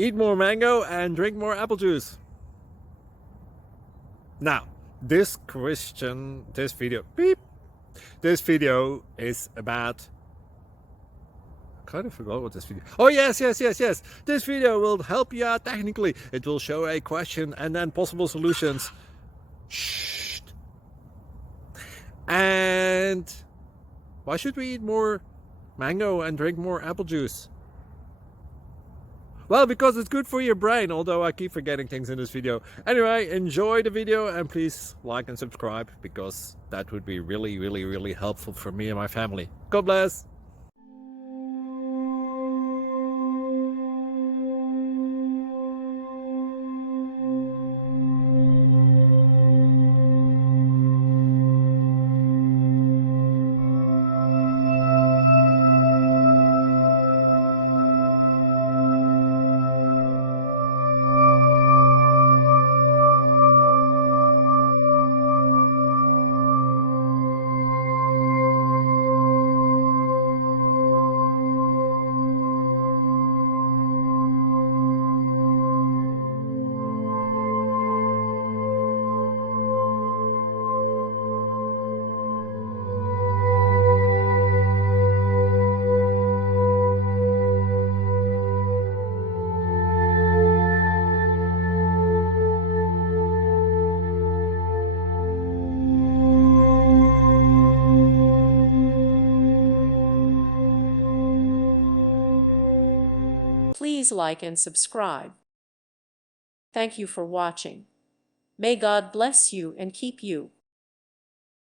Eat more mango and drink more apple juice. Now, this video is about, I kind of forgot what this video. Oh, yes. This video will help you out technically. It will show a question and then possible solutions. Shh. And why should we eat more mango and drink more apple juice? Well, because it's good for your brain, although I keep forgetting things in this video. Anyway, enjoy the video and please like and subscribe, because that would be really helpful for me and my family. God bless! Please like and subscribe. Thank you for watching. May God bless you and keep you.